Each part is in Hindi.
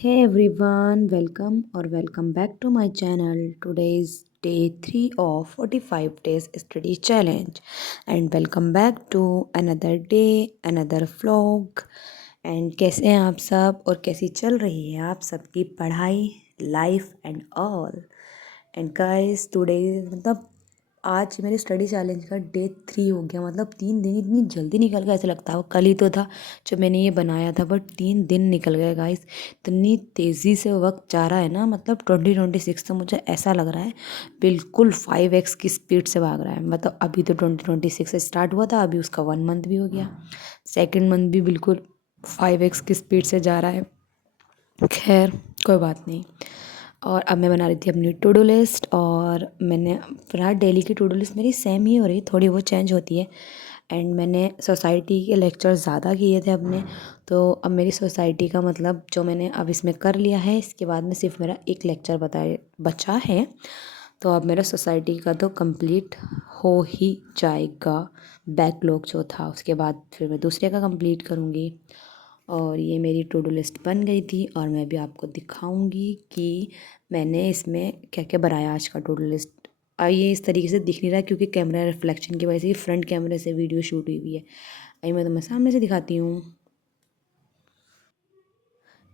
Hey everyone, welcome back to my channel. Today is day 3 of 45 days study challenge and welcome back to another day, another vlog. And कैसे हैं आप सब और कैसी चल रही है आप सबकी पढ़ाई, life and all. And guys today मतलब आज मेरे स्टडी चैलेंज का डे 3 हो गया। मतलब 3 दिन इतनी जल्दी निकल गया, ऐसा लगता है वो कल ही तो था जब मैंने ये बनाया था, बट 3 दिन निकल गए गाइस। इतनी तेज़ी से वक्त जा रहा है ना, मतलब 2026 तो मुझे ऐसा लग रहा है बिल्कुल 5x की स्पीड से भाग रहा है। मतलब अभी तो 2026 से स्टार्ट हुआ था, अभी उसका 1 मंथ भी हो गया, सेकेंड मंथ भी बिल्कुल 5x की स्पीड से जा रहा है। खैर कोई बात नहीं। और अब मैं बना रही थी अपनी टू डू लिस्ट, और मैंने फिलहाल डेली की टू डू लिस्ट मेरी सेम ही हो रही, थोड़ी वो चेंज होती है। एंड मैंने सोसाइटी के लेक्चर ज़्यादा किए थे अपने, तो अब मेरी सोसाइटी का मतलब जो मैंने अब इसमें कर लिया है, इसके बाद में सिर्फ मेरा एक लेक्चर बचा है। तो अब मेरा सोसाइटी का तो कंप्लीट हो ही जाएगा। बैकलॉग जो था उसके बाद फिर मैं दूसरे का कंप्लीट करूँगी। और ये मेरी टू डू लिस्ट बन गई थी, और मैं भी आपको दिखाऊंगी कि मैंने इसमें क्या क्या बनाया आज का टू डू लिस्ट। ये इस तरीके से दिख नहीं रहा क्योंकि कैमरा रिफ्लेक्शन की वजह से फ्रंट कैमरे से वीडियो शूट हुई हुई है। आई मैं तुम्हें सामने से दिखाती हूँ।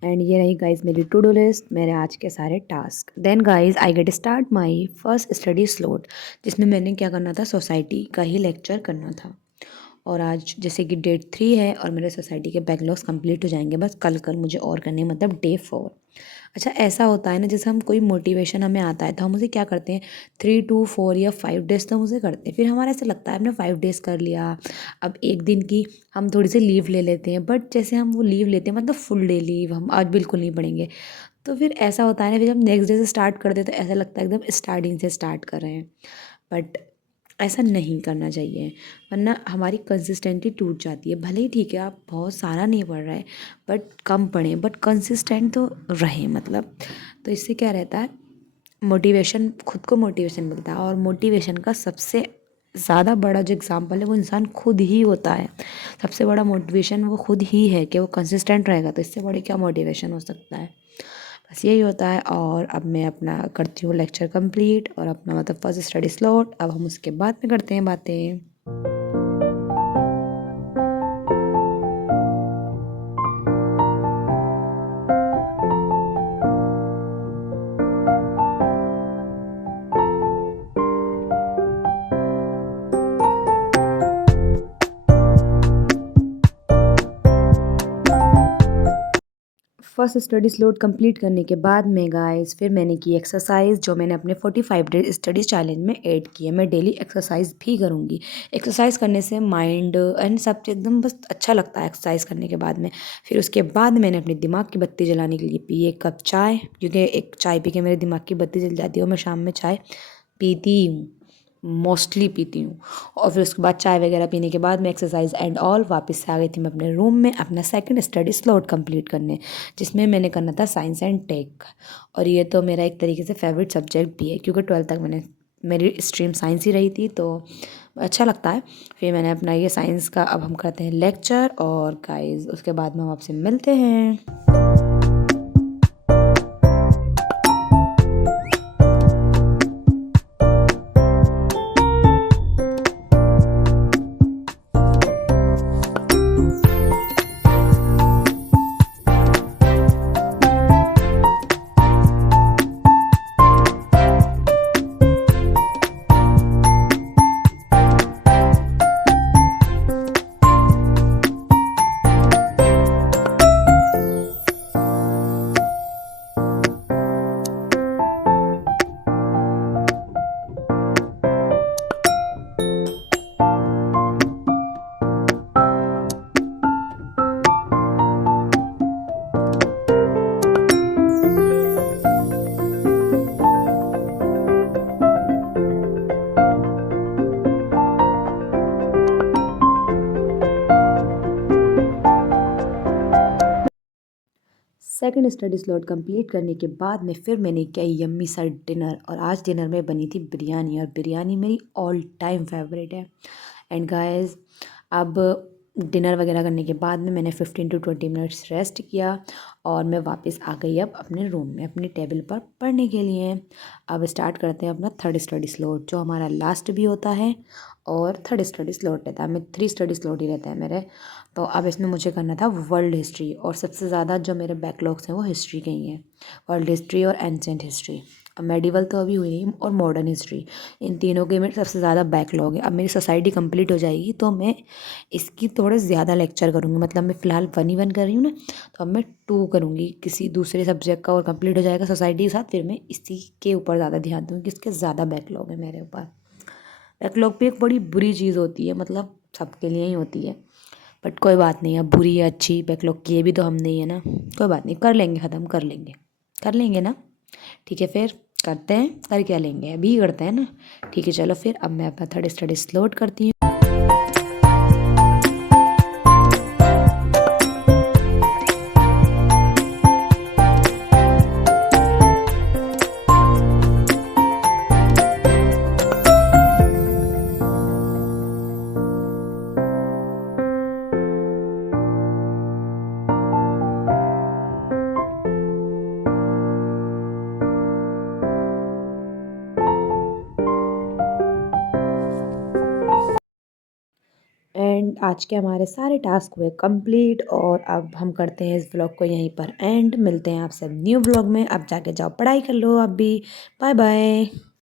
एंड ये रही गाइज मेरी टू डू लिस्ट, मेरे आज के सारे task. Then guys I get start my first study slot, जिसमें मैंने क्या करना था, सोसाइटी का ही लेक्चर करना था। और आज जैसे कि डे 3 है और मेरे सोसाइटी के बैकलॉग्स कंप्लीट हो जाएंगे, बस कल कल मुझे और करने हैं, मतलब डे 4। अच्छा ऐसा होता है ना, जैसे हम कोई मोटिवेशन हमें आता है तो हम उसे क्या करते हैं, 3 to 4 या 5 डेज तो हम उसे करते हैं, फिर हमारा ऐसा लगता है हमने 5 डेज कर लिया, अब एक दिन की हम थोड़ी सी लीव ले लेते हैं। बट जैसे हम वो लीव लेते हैं, मतलब फुल डे लीव, हम आज बिल्कुल नहीं पढ़ेंगे, तो फिर ऐसा होता है ना, फिर जब नेक्स्ट डे से स्टार्ट कर देते तो ऐसा लगता है एकदम स्टार्टिंग से स्टार्ट कर रहे हैं। बट ऐसा नहीं करना चाहिए, वरना हमारी कंसिस्टेंटी टूट जाती है। भले ही ठीक है आप बहुत सारा नहीं पढ़ रहे, बट कम पढ़ें, बट कंसिस्टेंट तो रहें मतलब। तो इससे क्या रहता है, मोटिवेशन, खुद को मोटिवेशन मिलता है। और मोटिवेशन का सबसे ज़्यादा बड़ा जो एग्जाम्पल है वो इंसान खुद ही होता है। सबसे बड़ा मोटिवेशन वो खुद ही है कि वो कंसिस्टेंट रहेगा, तो इससे बड़ी क्या मोटिवेशन हो सकता है। बस यही होता है। और अब मैं अपना करती हूँ लेक्चर कंप्लीट, और अपना मतलब फर्स्ट स्टडी स्लॉट, अब हम उसके बाद में करते हैं बातें। फर्स्ट स्टडी स्लॉट कंप्लीट करने के बाद में गाइस फिर मैंने की एक्सरसाइज, जो मैंने अपने 45 डे स्टडी चैलेंज में ऐड की है। मैं डेली एक्सरसाइज भी करूँगी। एक्सरसाइज करने से माइंड एंड सब चीज़ एकदम बस अच्छा लगता है एक्सरसाइज करने के बाद में। फिर उसके बाद मैंने अपने दिमाग की बत्ती जलाने के लिए पी एक कप चाय, क्योंकि एक चाय पी के मेरे दिमाग की बत्ती जल जाती है, और मैं शाम में चाय पीती हूँ, मोस्टली पीती हूँ। और फिर उसके बाद चाय वगैरह पीने के बाद मैं एक्सरसाइज एंड ऑल वापस से आ गई थी मैं अपने रूम में अपना सेकंड स्टडी स्लॉट कंप्लीट करने, जिसमें मैंने करना था साइंस एंड टेक। और ये तो मेरा एक तरीके से फेवरेट सब्जेक्ट भी है, क्योंकि 12th तक मेरी स्ट्रीम साइंस ही रही थी, तो अच्छा लगता है। फिर मैंने अपना ये साइंस का, अब हम करते हैं लेक्चर, और गाइस उसके बाद में हम आपसे मिलते हैं। सेकंड स्टडी स्लॉट कंप्लीट करने के बाद में फिर मैंने किया यम्मी सा डिनर, और आज डिनर में बनी थी बिरयानी, और बिरयानी मेरी ऑल टाइम फेवरेट है। एंड गाइस अब डिनर वगैरह करने के बाद में मैंने 15 to 20 मिनट्स रेस्ट किया और मैं वापस आ गई अब अपने रूम में अपनी टेबल पर पढ़ने के लिए। अब स्टार्ट करते हैं अपना थर्ड स्टडी स्लॉट, जो हमारा लास्ट भी होता है और थर्ड स्टडी स्लॉट रहता है। मैं 3 स्टडी स्लॉट ही रहता है मेरे। तो अब इसमें मुझे करना था वर्ल्ड हिस्ट्री, और सबसे ज़्यादा जो मेरे बैकलॉग्स हैं वो हिस्ट्री के ही हैं, वर्ल्ड हिस्ट्री और एंशेंट हिस्ट्री। अब मेडिवल तो अभी हुई नहीं, और मॉडर्न हिस्ट्री, इन तीनों के मेरे सबसे ज़्यादा बैकलॉग है। अब मेरी सोसाइटी कंप्लीट हो जाएगी तो मैं इसकी थोड़े ज़्यादा लेक्चर करूँगी। मतलब मैं फ़िलहाल 1 ही 1 कर रही हूँ ना, तो अब मैं 2 करूँगी। किसी दूसरे सब्जेक्ट का और कंप्लीट हो जाएगा सोसाइटी के साथ, फिर मैं इसी के ऊपर ज़्यादा ध्यान दूँगी, इसके ज़्यादा बैकलॉग है मेरे ऊपर। बैकलॉग भी एक बड़ी बुरी चीज़ होती है, मतलब सबके लिए ही होती है, बट कोई बात नहीं। अब बुरी या अच्छी बैकलॉग किए भी तो हमने ही है ना, कोई बात नहीं, कर लेंगे, ख़त्म कर लेंगे ना। ठीक है, फिर करते हैं। कर क्या लेंगे, अभी करते हैं ना। ठीक है चलो, फिर अब मैं अपना थर्ड स्टडी स्लॉट करती हूँ। एंड आज के हमारे सारे टास्क हुए कंप्लीट, और अब हम करते हैं इस व्लॉग को यहीं पर एंड। मिलते हैं आपसे न्यू व्लॉग में। अब जाके जाओ पढ़ाई कर लो, अब भी। Bye bye.